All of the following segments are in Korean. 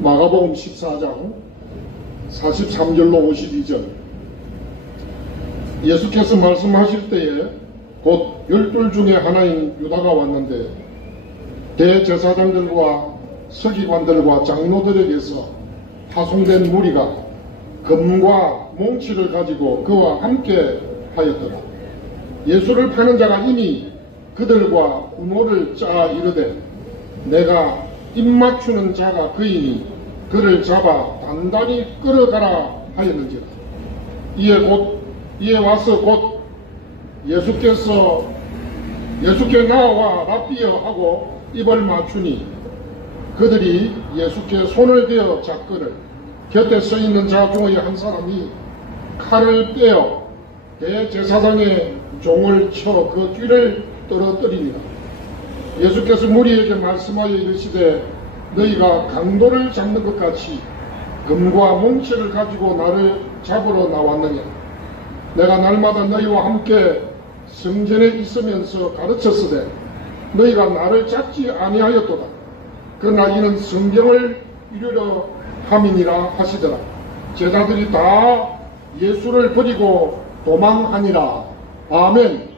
마가복음 14장 43절로 52절. 예수께서 말씀하실 때에 곧 12 중에 하나인 유다가 왔는데 대제사장들과 서기관들과 장로들에게서 파송된 무리가 금과 몽치를 가지고 그와 함께 하였더라. 예수를 파는 자가 이미 그들과 우노를 짜 이르되 내가 입맞추는 자가 그이니 그를 잡아 단단히 끌어가라 하였는지라. 이에 와서 곧 예수께 나와 라삐어 하고 입을 맞추니 그들이 예수께 손을 대어 잡거늘 곁에 서 있는 자 중의 한 사람이 칼을 떼어 대제사장의 종을 쳐 그 귀를 떨어뜨리니라. 예수께서 무리에게 말씀하여 이르시되 너희가 강도를 잡는 것 같이 금과 몽치를 가지고 나를 잡으러 나왔느냐. 내가 날마다 너희와 함께 성전에 있으면서 가르쳤으되 너희가 나를 잡지 아니하였도다. 그러나 이는 성경을 이루려 함이니라 하시더라. 제자들이 다 예수를 버리고 도망하니라. 아멘.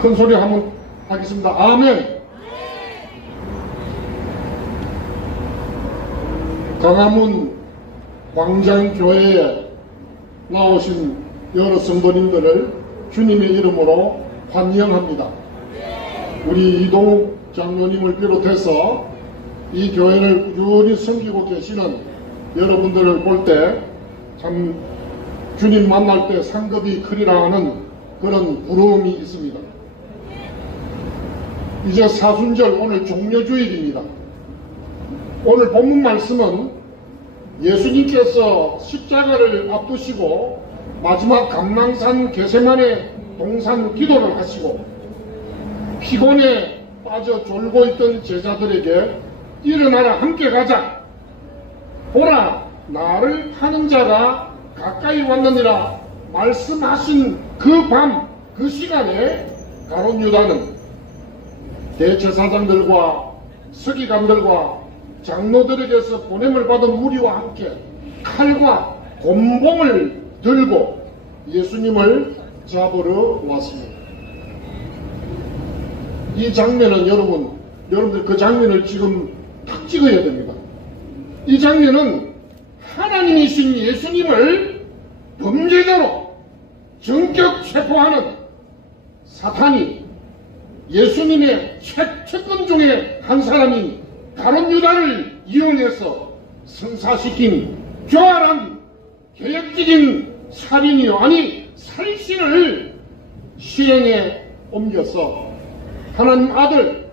큰 소리 한번 하겠습니다. 아멘. 강화문 광장교회에 나오신 여러 성도님들을 주님의 이름으로 환영합니다. 우리 이동욱 장로님을 비롯해서 이 교회를 꾸준히 섬기고 계시는 여러분들을 볼 때 참 주님 만날 때 상급이 크리라 하는 그런 부러움이 있습니다. 이제 사순절 오늘 종려주일입니다. 오늘 본문 말씀은 예수님께서 십자가를 앞두시고 마지막 감람산 겟세마네 동산 기도를 하시고 피곤에 빠져 졸고 있던 제자들에게 일어나라 함께 가자. 보라 나를 파는 자가 가까이 왔느니라 말씀하신 그 밤 그 시간에 가룟 유다는 대제사장들과 서기관들과 장로들에게서 보냄을 받은 무리와 함께 칼과 곤봉을 들고 예수님을 잡으러 왔습니다. 이 장면은 여러분들 그 장면을 지금 탁 찍어야 됩니다. 이 장면은 하나님이신 예수님을 범죄자로 전격 체포하는 사탄이 예수님의 채권 중에 한 사람인 가룟 유다를 이용해서 성사시킨 교활한 계획적인 살인이요 아니 살신을 실행에 옮겨서 하나님 아들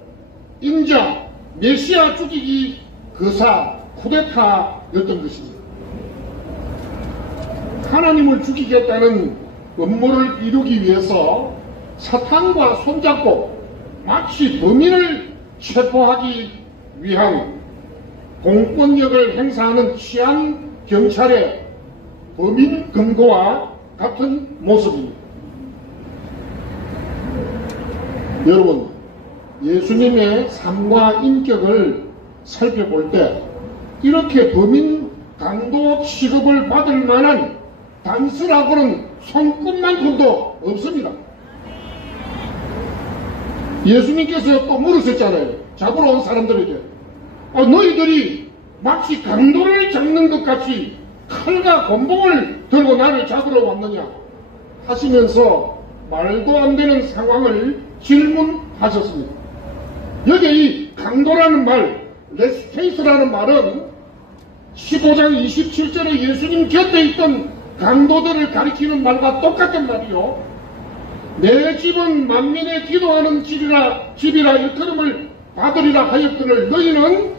인자 메시아 죽이기 거사 쿠데타였던 것입니다. 하나님을 죽이겠다는 음모를 이루기 위해서 사탄과 손잡고 마치 범인을 체포하기 위한 공권력을 행사하는 치안 경찰의 범인 검거와 같은 모습입니다. 여러분, 예수님의 삶과 인격을 살펴볼 때 이렇게 범인 강도 취급을 받을 만한 단순하고는 손끝만큼도 없습니다. 예수님께서 또 물으셨잖아요. 잡으러 온 사람들에게 너희들이 마치 강도를 잡는 것 같이 칼과 곤봉을 들고 나를 잡으러 왔느냐 하시면서 말도 안 되는 상황을 질문하셨습니다. 여기 이 강도라는 말, 레스테이스라는 말은 15장 27절에 예수님 곁에 있던 강도들을 가리키는 말과 똑같은 말이요. 내 집은 만민의 기도하는 집이라 일컬음을 받으리라 하였거늘 너희는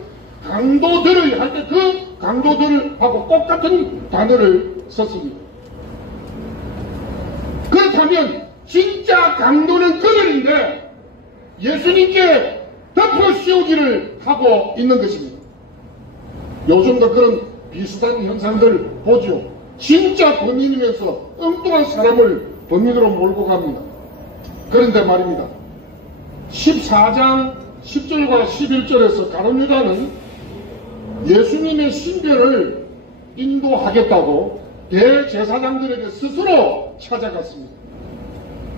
강도들의 할 때 그 강도들하고 똑같은 단어를 썼습니다. 그렇다면 진짜 강도는 그들인데 예수님께 덮어 씌우기를 하고 있는 것입니다. 요즘도 그런 비슷한 현상들 보죠. 진짜 범인이면서 엉뚱한 사람을 범인으로 몰고 갑니다. 그런데 말입니다. 14장 10절과 11절에서 가룟 유다는 예수님의 신변을 인도하겠다고 대제사장들에게 스스로 찾아갔습니다.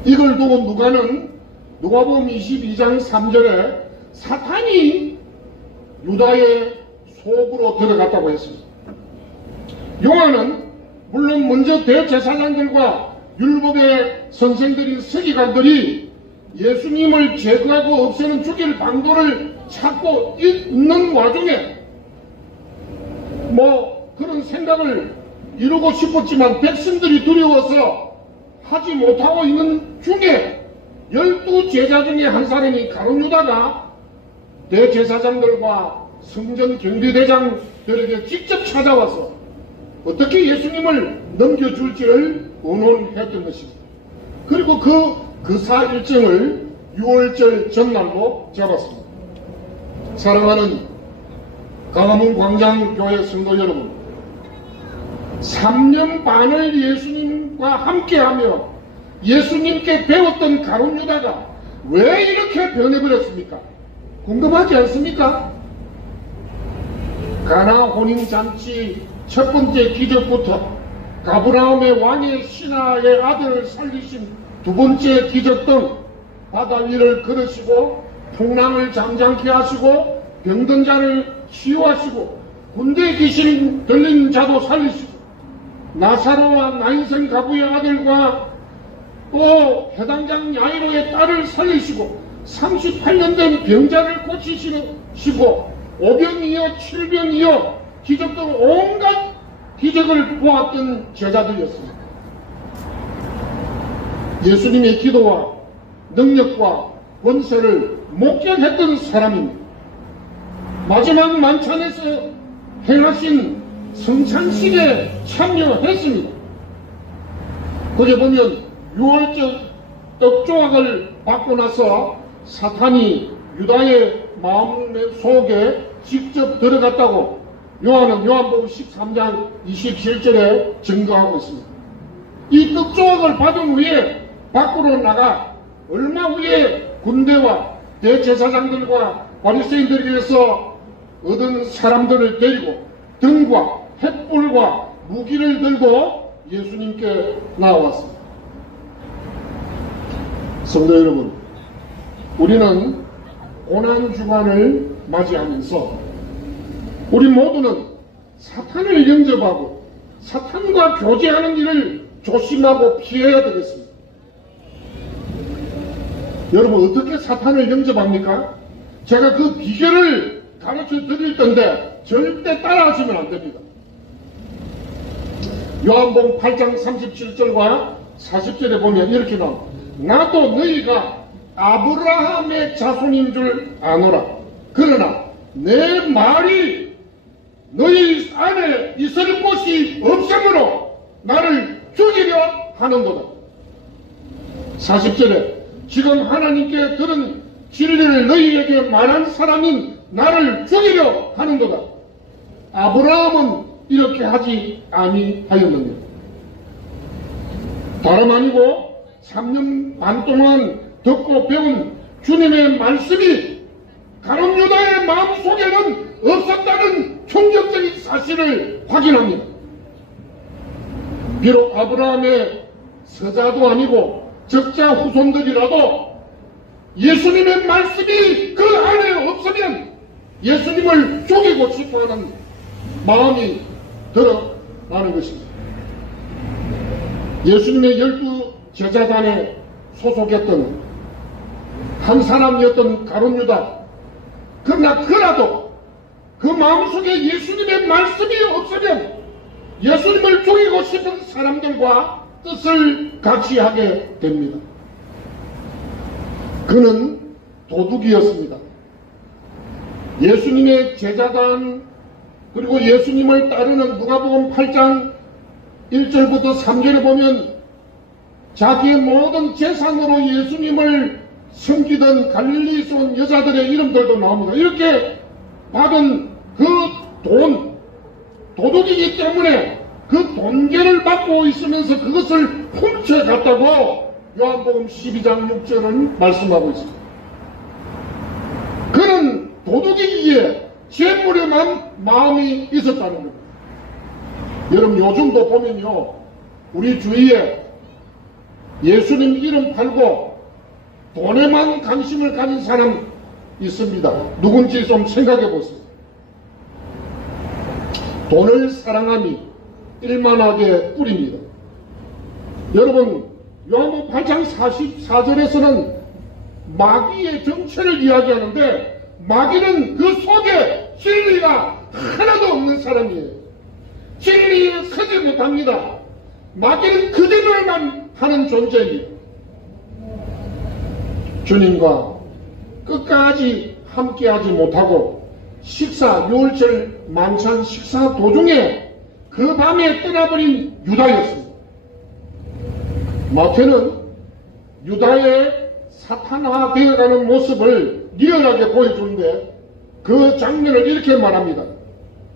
이걸 두고 누가복음 22장 3절에 사탄이 유다의 속으로 들어갔다고 했습니다. 요한은 물론 먼저 대제사장들과 율법의 선생들인 서기관들이 예수님을 제거하고 없애는 죽일 방도를 찾고 있는 와중에 그런 생각을 이루고 싶었지만 백성들이 두려워서 하지 못하고 있는 중에 12제자 중에 한 사람이 가룟 유다가 대제사장들과 성전 경비대장들에게 직접 찾아와서 어떻게 예수님을 넘겨줄지를 의논했던 것입니다. 그리고 그 사 일정을 6월절 전날로 잡았습니다. 사랑하는 강화문 광장교회 성도 여러분, 3년 반을 예수님과 함께하며 예수님께 배웠던 가룟 유다가 왜 이렇게 변해버렸습니까? 궁금하지 않습니까? 가나 혼인잔치 첫 번째 기적부터 가브라움의 왕의 신하의 아들을 살리신 두 번째 기적 등 바다 위를 걸으시고 풍랑을 잠잠케 하시고 병든 자를 치유하시고 군대 귀신 들린 자도 살리시고 나사로와 나인성 가부의 아들과 또 해당장 야이로의 딸을 살리시고 38년 된 병자를 고치시고 5병이여 7병이여 기적 등 온갖 기적을 보았던 제자들이었습니다. 예수님의 기도와 능력과 권세를 목격했던 사람입니다. 마지막 만찬에서 행하신 성찬식에 참여했습니다. 거기에 보면 6월절 떡조각을 받고 나서 사탄이 유다의 마음 속에 직접 들어갔다고 요한은 요한복음 13장 27절에 증거하고 있습니다. 이 떡조각을 받은 후에 밖으로 나가 얼마 후에 군대와 대제사장들과 바리새인들에게서 얻은 사람들을 데리고 등과 횃불과 무기를 들고 예수님께 나왔습니다. 성도 여러분, 우리는 고난주간을 맞이하면서 우리 모두는 사탄을 영접하고 사탄과 교제하는 일을 조심하고 피해야 되겠습니다. 여러분, 어떻게 사탄을 영접합니까? 제가 그 비결을 가르쳐 드릴 건데 절대 따라하시면 안 됩니다. 요한복음 8장 37절과 40절에 보면 이렇게 나옵니다. 나도 너희가 아브라함의 자손인 줄 아노라. 그러나 내 말이 너희 안에 있을 곳이 없으므로 나를 죽이려 하는도다. 40절에 지금 하나님께 들은 진리를 너희에게 말한 사람인 나를 죽이려 하는도다. 아브라함은 이렇게 하지 아니하였느냐. 다름 아니고 3년 반 동안 듣고 배운 주님의 말씀이 가룟 유다의 마음속에는 없었다는 충격적인 사실을 확인합니다. 비록 아브라함의 서자도 아니고 적자 후손들이라도 예수님의 말씀이 그 안에 없으면 예수님을 죽이고 싶어하는 마음이 드러나는 것입니다. 예수님의 12제자단에 소속했던 한 사람이었던 가룟 유다. 그러나 그라도 그 마음속에 예수님의 말씀이 없으면 예수님을 죽이고 싶은 사람들과 뜻을 같이 하게 됩니다. 그는 도둑이었습니다. 예수님의 제자단 그리고 예수님을 따르는 누가복음 8장 1절부터 3절에 보면 자기의 모든 재산으로 예수님을 섬기던 갈릴리에서 온 여자들의 이름들도 나옵니다. 이렇게 받은 그 돈, 도둑이기 때문에 그 돈계를 받고 있으면서 그것을 훔쳐갔다고 요한복음 12장 6절은 말씀하고 있습니다. 그는 도둑이기에 재물에만 마음이 있었다는 겁니다. 여러분, 요즘도 보면요, 우리 주위에 예수님 이름 팔고 돈에만 관심을 가진 사람 있습니다. 누군지 좀 생각해 보세요. 돈을 사랑함이 일만하게 뿌립니다. 여러분, 요한복음 8장 44절에서는 마귀의 정체를 이야기하는데, 마귀는 그 속에 진리가 하나도 없는 사람이에요. 진리에 서지 못합니다. 마귀는 그대로만 하는 존재입니다. 주님과 끝까지 함께하지 못하고 유월절 만찬 식사 도중에 그 밤에 떠나버린 유다였습니다. 마태는 유다의 사탄화되어가는 모습을 리얼하게 보여주는데, 그 장면을 이렇게 말합니다.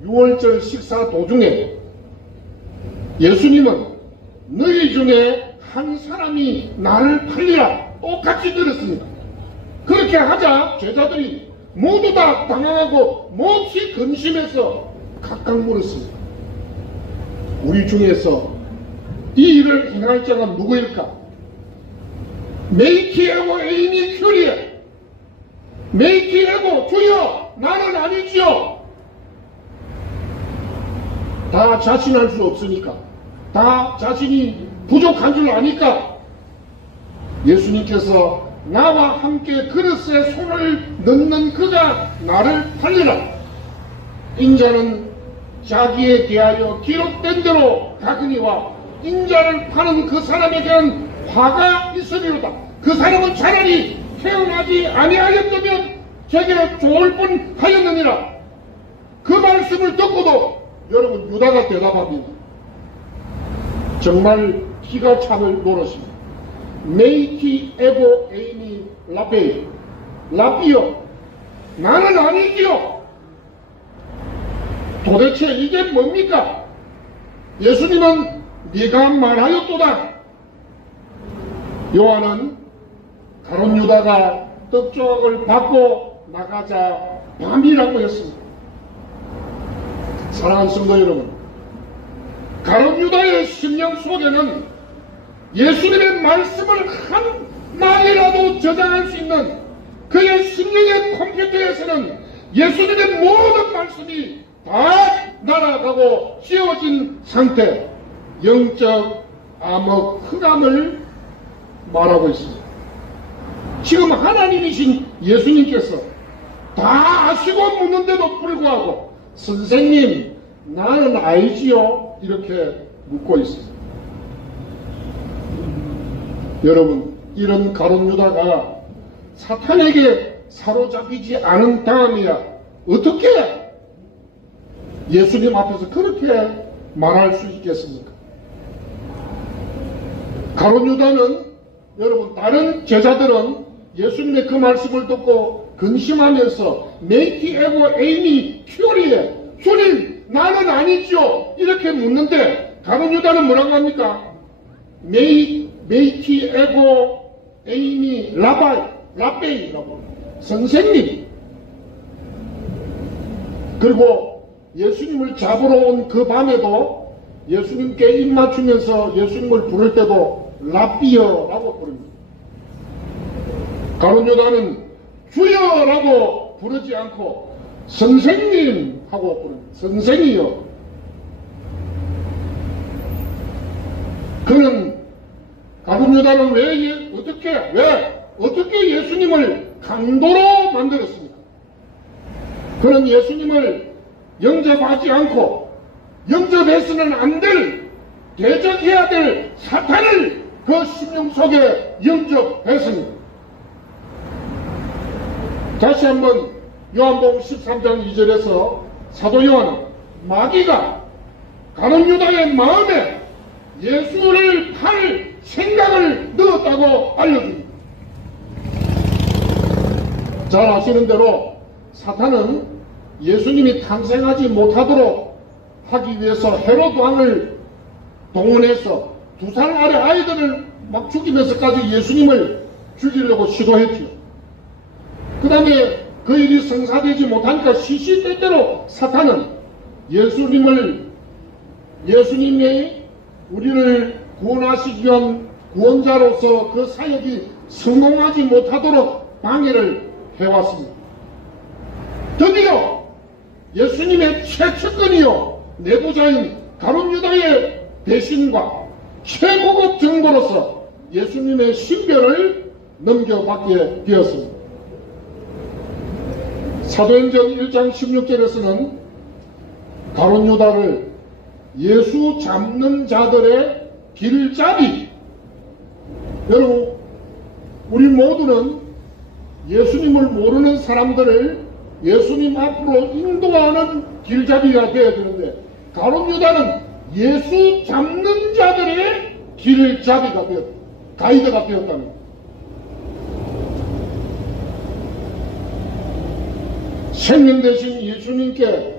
유월절 식사 도중에 예수님은 너희 중에 한 사람이 나를 팔리라 똑같이 들었습니다. 그렇게 하자 제자들이 모두 다 당황하고 몹시 근심해서 각각 물었습니다. 우리 중에서 이 일을 행할 자가 누구일까? 메이키에고 에이미 큐리에, 메이키에고 주여 나는 아니지요. 다 자신할 수 없으니까, 다 자신이 부족한 줄 아니까 예수님께서 나와 함께 그릇에 손을 넣는 그가 나를 팔리라. 인자는 자기에 대하여 기록된 대로 가거니와 인자를 파는 그 사람에게는 화가 있으리로다. 그 사람은 차라리 태어나지 아니하였다면 제게 좋을 뿐 하였느니라. 그 말씀을 듣고도 여러분, 유다가 대답합니다. 정말 기가 차는 노릇입니다. 메이키 에고 에이미 라베이, 라비요 나는 아니지요. 도대체 이게 뭡니까? 예수님은 네가 말하였도다. 요한은 가룟 유다가 떡조각을 받고 나가자 밤이라고 했습니다. 사랑하는 성도 여러분, 가룟 유다의 심령 속에는 예수님의 말씀을 한마디라도 저장할 수 있는 그의 심령의 컴퓨터에서는 예수님의 모든 말씀이 다 날아가고 씌워진 상태, 영적 암흑 흑암을 말하고 있습니다. 지금 하나님이신 예수님께서 다 아시고 묻는데도 불구하고 선생님 나는 알지요? 이렇게 묻고 있습니다. 여러분, 이런 가룟 유다가 사탄에게 사로잡히지 않은 다음이야 어떻게 예수님 앞에서 그렇게 말할 수 있겠습니까? 가룟 유다는, 여러분, 다른 제자들은 예수님의 그 말씀을 듣고 근심하면서 메이키 에고 에이미 큐리에 주님 나는 아니죠 이렇게 묻는데, 가룟 유다는 뭐라고 합니까? 메이키 에고 에이미 라베이라고 선생님. 그리고 예수님을 잡으러 온 그 밤에도 예수님께 입 맞추면서 예수님을 부를 때도 라비어라고 부릅니다. 가룟 유다는 주여라고 부르지 않고 선생님 하고 부릅니다. 선생이여. 그는 가룟 유다는 왜 어떻게 예수님을 강도로 만들었습니까? 그는 예수님을 영접하지 않고 영접해서는 안 될, 대적해야 될 사탄을 그 심령 속에 영접했습니다. 다시 한번 요한복음 13장 2절에서 사도 요한은 마귀가 가룟 유다의 마음에 예수를 팔 생각을 넣었다고 알려줍니다. 잘 아시는 대로 사탄은 예수님이 탄생하지 못하도록 하기 위해서 헤롯 왕을 동원해서 2살 아래 아이들을 막 죽이면서까지 예수님을 죽이려고 시도했죠. 그 다음에 그 일이 성사되지 못하니까 시시때때로 사탄은 예수님이 우리를 구원하시기 위한 구원자로서 그 사역이 성공하지 못하도록 방해를 해왔습니다. 드디어 예수님의 최측근이요 내부자인 가룟 유다의 대신과 최고급 정보로서 예수님의 신변을 넘겨받게 되었습니다. 사도행전 1장 16절에서는 가룟 유다를 예수 잡는 자들의 길잡이, 여러분 우리 모두는 예수님을 모르는 사람들을 예수님 앞으로 인도하는 길잡이가 되어야 되는데 가룟 유다는 예수 잡는 자들의 길잡이가 되었다. 가이드가 되었다는 거예요. 생명 대신 예수님께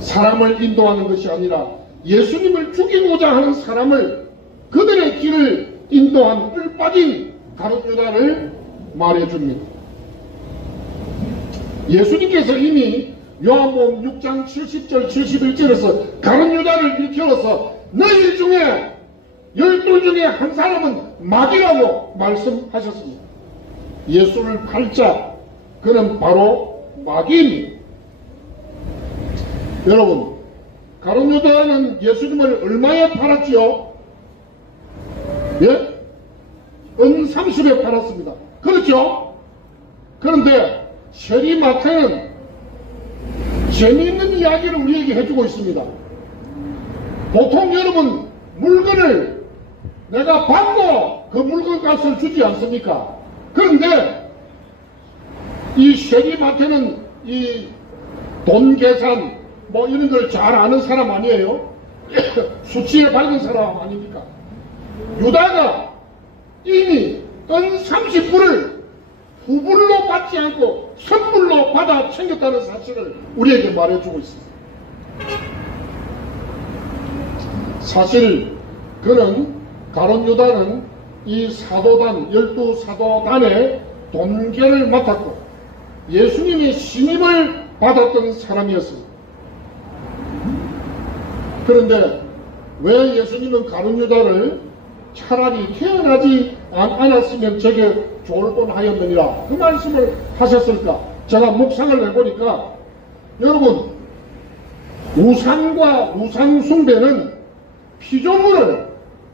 사람을 인도하는 것이 아니라 예수님을 죽이고자 하는 사람을 그들의 길을 인도한 뿔 빠진 가룟 유다를 말해줍니다. 예수님께서 이미 요한복음 6장 70절 71절에서 가룟 유다를 일컬어서 너희 중에 12 중에 한 사람은 마귀라고 말씀하셨습니다. 예수를 팔자 그는 바로 마귀입니다. 여러분, 가룟 유다는 예수님을 얼마에 팔았지요? 예? 은 30에 팔았습니다. 그렇죠? 그런데 세리마태는 재미있는 이야기를 우리에게 해주고 있습니다. 보통 여러분 물건을 내가 받고 그 물건 값을 주지 않습니까? 그런데 이 세리마태는 이 돈 계산 뭐 이런 걸 잘 아는 사람 아니에요? 수치에 밝은 사람 아닙니까? 유다가 이미 은 30불을 후불로 받지 않고 선불로 받아 챙겼다는 사실을 우리에게 말해주고 있습니다. 사실 그는 가룟 유다는 이 사도단 12사도단의 돈계를 맡았고 예수님의 신임을 받았던 사람이었습니다. 그런데 왜 예수님은 가룟 유다를 차라리 태어나지 않았으면 저게 좋을 뻔하였느니라 그 말씀을 하셨을까? 제가 묵상을 해보니까 여러분 우상과 우상 숭배는 피조물을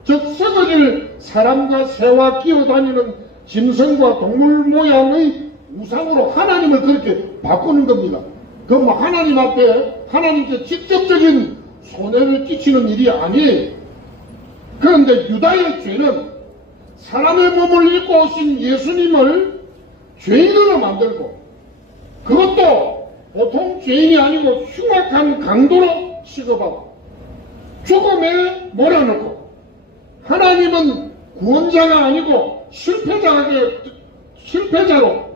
즉 썩어질 사람과 새와 기어다니는 짐승과 동물 모양의 우상으로 하나님을 그렇게 바꾸는 겁니다. 그 뭐 하나님 앞에 하나님께 직접적인 손해를 끼치는 일이 아니에요. 그런데 유다의 죄는 사람의 몸을 입고 오신 예수님을 죄인으로 만들고 그것도 보통 죄인이 아니고 흉악한 강도로 취급하고 죽음에 몰아넣고 하나님은 구원자가 아니고 실패자로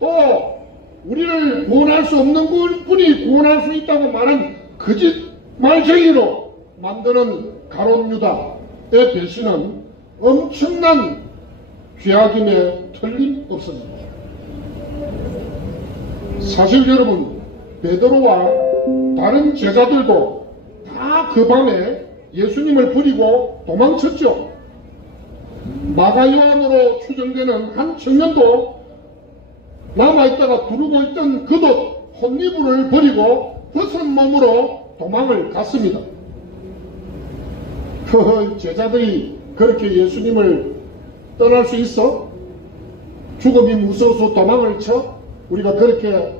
또 우리를 구원할 수 없는 분이 구원할 수 있다고 말한 거짓말쟁이로 만드는 가룟 유다의 배신은 엄청난 죄악임에 틀림없습니다. 사실 여러분 베드로와 다른 제자들도 다 그 밤에 예수님을 버리고 도망쳤죠. 마가요한으로 추정되는 한 청년도 남아있다가 두르고 있던 그도 혼니부를 버리고 벗은 몸으로 도망을 갔습니다. 제자들이 그렇게 예수님을 떠날 수 있어? 죽음이 무서워서 도망을 쳐? 우리가 그렇게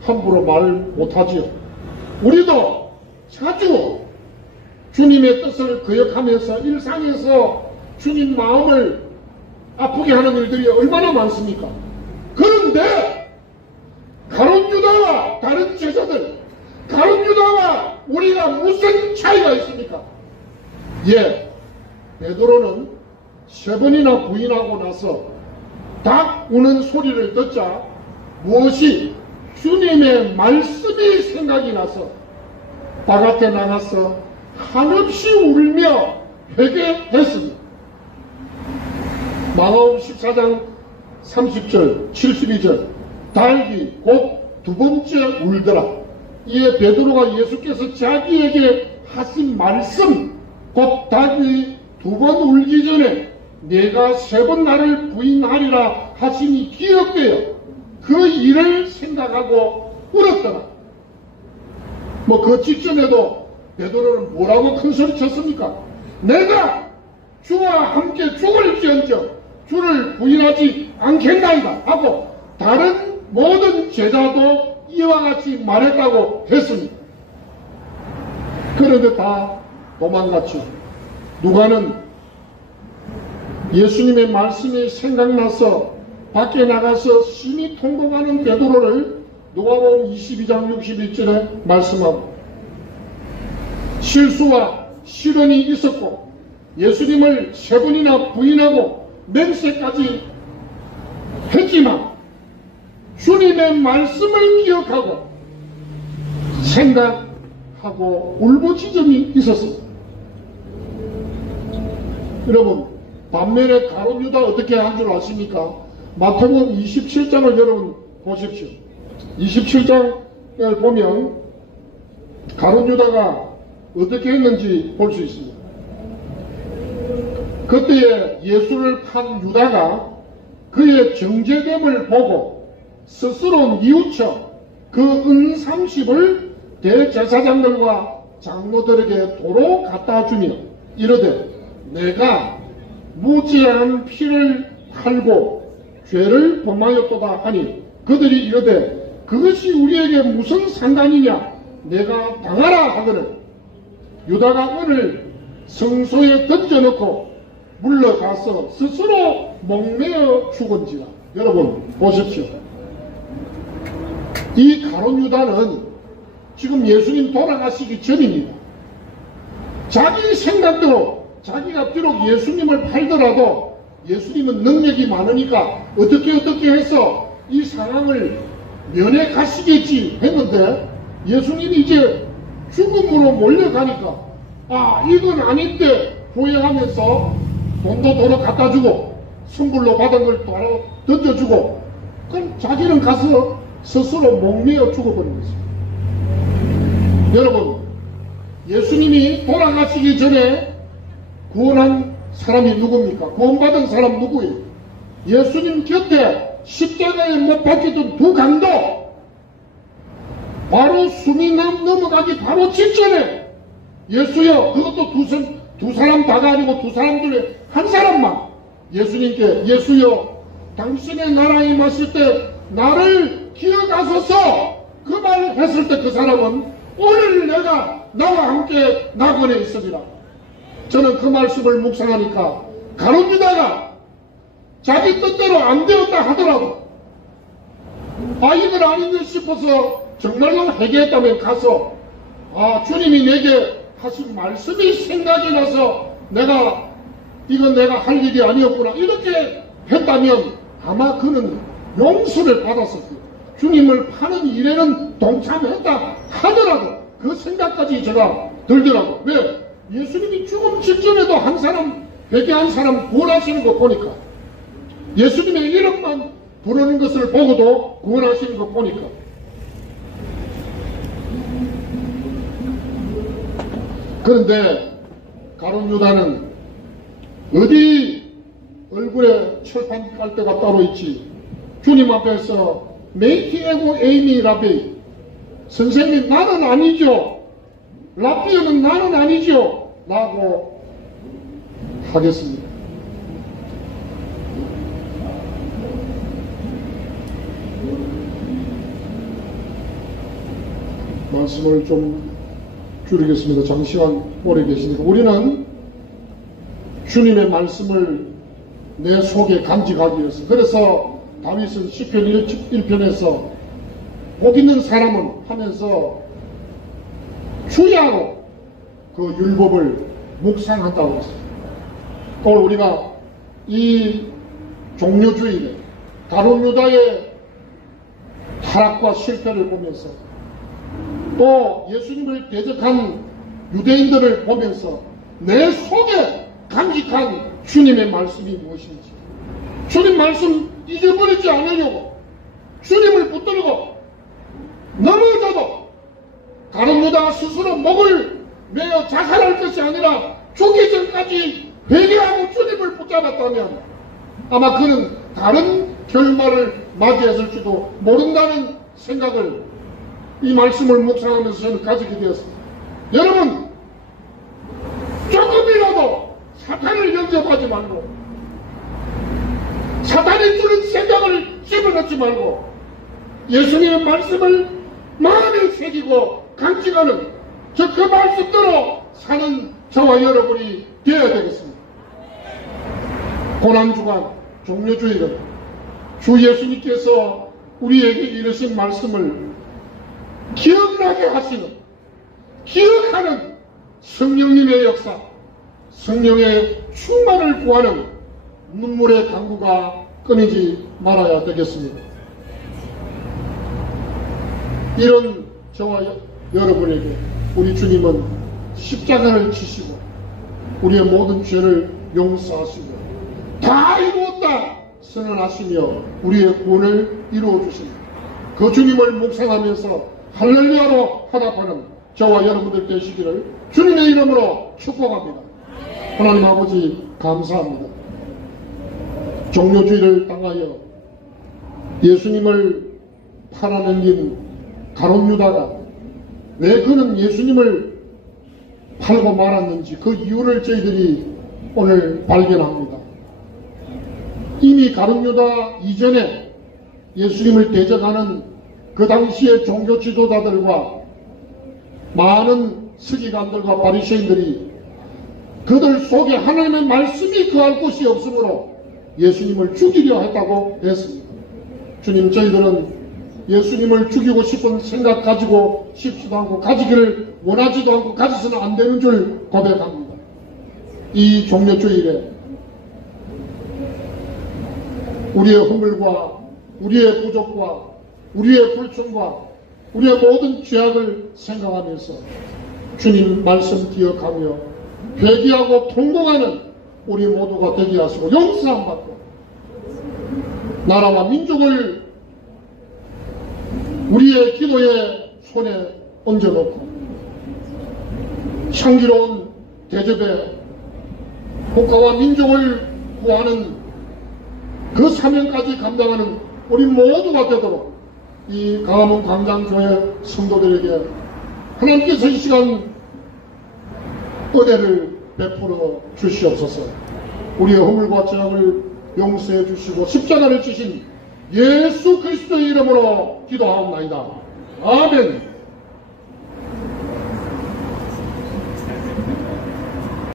함부로 말 못하지요. 우리도 자주 주님의 뜻을 거역하면서 일상에서 주님 마음을 아프게 하는 일들이 얼마나 많습니까? 그런데 가룟 유다와 다른 제자들, 가룟 유다와 우리가 무슨 차이가 있습니까? 예, 베드로는 3번이나 부인하고 나서 닭 우는 소리를 듣자 무엇이 주님의 말씀이 생각이 나서 바깥에 나가서 한없이 울며 회개했습니다. 마가복음 14장 30절 72절 달기 곧 두 번째 울더라. 이에 베드로가 예수께서 자기에게 하신 말씀, 곧 닭이 2번 울기 전에 내가 3번 나를 부인하리라 하시니 기억되어 그 일을 생각하고 울었더라. 뭐 그 직전에도 베드로는 뭐라고 큰소리 쳤습니까? 내가 주와 함께 죽을지언정 주를 부인하지 않겠나이다 하고 다른 모든 제자도 이와 같이 말했다고 했습니다. 그런데 다 도망갔죠. 누가는 예수님의 말씀이 생각나서 밖에 나가서 심히 통곡하는 베드로를 누가복음 22장 61절에 말씀하고 실수와 시련이 있었고 예수님을 3번이나 부인하고 맹세까지 했지만 주님의 말씀을 기억하고 생각하고 울부짖음이 있었습니다. 여러분, 반면에 가룟 유다 어떻게 한 줄 아십니까? 마태복음 27장을 여러분 보십시오. 27장을 보면 가룟 유다가 어떻게 했는지 볼 수 있습니다. 그때에 예수를 판 유다가 그의 정죄됨을 보고 스스로 뉘우쳐 그 은 30을 대제사장들과 장로들에게 도로 갖다 주며 이르되 내가 무지한 피를 팔고 죄를 범하였도다 하니 그들이 이르되 그것이 우리에게 무슨 상관이냐 내가 당하라 하거늘 유다가 은을 성소에 던져놓고 물러가서 스스로 목매어 죽은지라. 여러분 보십시오. 이 가룟 유다는 지금 예수님 돌아가시기 전입니다. 자기 생각대로 자기가 비록 예수님을 팔더라도 예수님은 능력이 많으니까 어떻게 해서 이 상황을 면해 가시겠지 했는데 예수님이 이제 죽음으로 몰려가니까 아 이건 아닌데 후회하면서 돈도 도로 갖다 주고 선불로 받은 걸 도로 던져주고 그럼 자기는 가서 스스로 목매어 죽어버린 것입니다. 여러분 예수님이 돌아가시기 전에 구원한 사람이 누굽니까? 구원받은 사람 누구예요? 예수님 곁에 십자가에 못 박혔던 2 강도 바로 숨이 넘어가기 바로 직전에 예수여 그것도 두 사람 다가 아니고 2 사람 중에 1 사람만 예수님께 예수여 당신의 나라에 임하실 때 나를 기억하소서 그 말을 했을 때 그 사람은 오늘 내가 나와 함께 낙원에 있으리라. 저는 그 말씀을 묵상하니까 가룟 유다가 자기 뜻대로 안 되었다 하더라도 아 이건 아닌데 싶어서 정말로 회개했다면 가서 아 주님이 내게 하신 말씀이 생각이 나서 이건 내가 할 일이 아니었구나 이렇게 했다면 아마 그는 용서를 받았을 거예요. 주님을 파는 일에는 동참했다 하더라도 그 생각까지 제가 들더라고요. 왜? 예수님이 죽음 직전에도 한 사람 회개한 사람 구원하시는 거 보니까 예수님의 이름만 부르는 것을 보고도 구원하시는 거 보니까 그런데 가룟 유다는 어디 얼굴에 철판 깔때가 따로 있지 주님 앞에서 메이티에고 에이미 라비 선생님 나는 아니죠 라비어는 나는 아니죠 라고 하겠습니다. 말씀을 좀 줄이겠습니다. 장시간 오래 계시니까 우리는 주님의 말씀을 내 속에 간직하기 위해서 그래서 다윗은 시편 1편에서 복 있는 사람은 하면서 주야로 그 율법을 묵상한다고 했어요. 오늘 우리가 이 종료주일에 가룟 유다의 타락과 실패를 보면서 또 예수님을 대적한 유대인들을 보면서 내 속에 간직한 주님의 말씀이 무엇인지 주님 말씀 잊어버리지 않으려고 주님을 붙들고 넘어져도 가룟 유다가 스스로 목을 매어 자살할 것이 아니라 죽기 전까지 회개하고 주님을 붙잡았다면 아마 그는 다른 결말을 맞이했을지도 모른다는 생각을 이 말씀을 묵상하면서 저는 가지게 되었습니다. 여러분, 조금이라도 사탄을 영접하지 말고 사탄이 주는 생각을 집어넣지 말고 예수님의 말씀을 마음에 새기고 간직하는 그 말씀대로 사는 저와 여러분이 되어야 되겠습니다. 고난주간 종료주일은 주 예수님께서 우리에게 이르신 말씀을 기억나게 하시는, 기억하는 성령님의 역사, 성령의 충만을 구하는 눈물의 강구가 끊이지 말아야 되겠습니다. 이런 저와 여러분에게 우리 주님은 십자가를 지시고 우리의 모든 죄를 용서하시고 다 이루었다 선언하시며 우리의 구원을 이루어주십니다. 그 주님을 묵상하면서 할렐루야로 화답하는 저와 여러분들 되시기를 주님의 이름으로 축복합니다. 하나님 아버지 감사합니다. 종료주의를 당하여 예수님을 팔아넘긴 가룟 유다가 왜 그는 예수님을 팔고 말았는지 그 이유를 저희들이 오늘 발견합니다. 이미 가룟 유다 이전에 예수님을 대적하는 그 당시의 종교 지도자들과 많은 서기관들과 바리새인들이 그들 속에 하나님의 말씀이 거할 곳이 없으므로 예수님을 죽이려 했다고 했습니다. 주님, 저희들은 예수님을 죽이고 싶은 생각 가지고 싶지도 않고 가지기를 원하지도 않고 가져서는 안 되는 줄 고백합니다. 이 종료주일에 우리의 허물과 우리의 부족과 우리의 불충과 우리의 모든 죄악을 생각하면서 주님 말씀 기억하며 회개하고 통곡하는 우리 모두가 되게 하시고 용서함 받고 나라와 민족을 우리의 기도의 손에 얹어놓고 향기로운 대접에 국가와 민족을 구하는 그 사명까지 감당하는 우리 모두가 되도록 이 강화문 광장교회 성도들에게 하나님께서 이 시간 은혜를 베풀어 주시옵소서. 우리의 허물과 죄악을 용서해 주시고 십자가를 지신 예수 그리스도의 이름으로 기도하옵나이다. 아멘.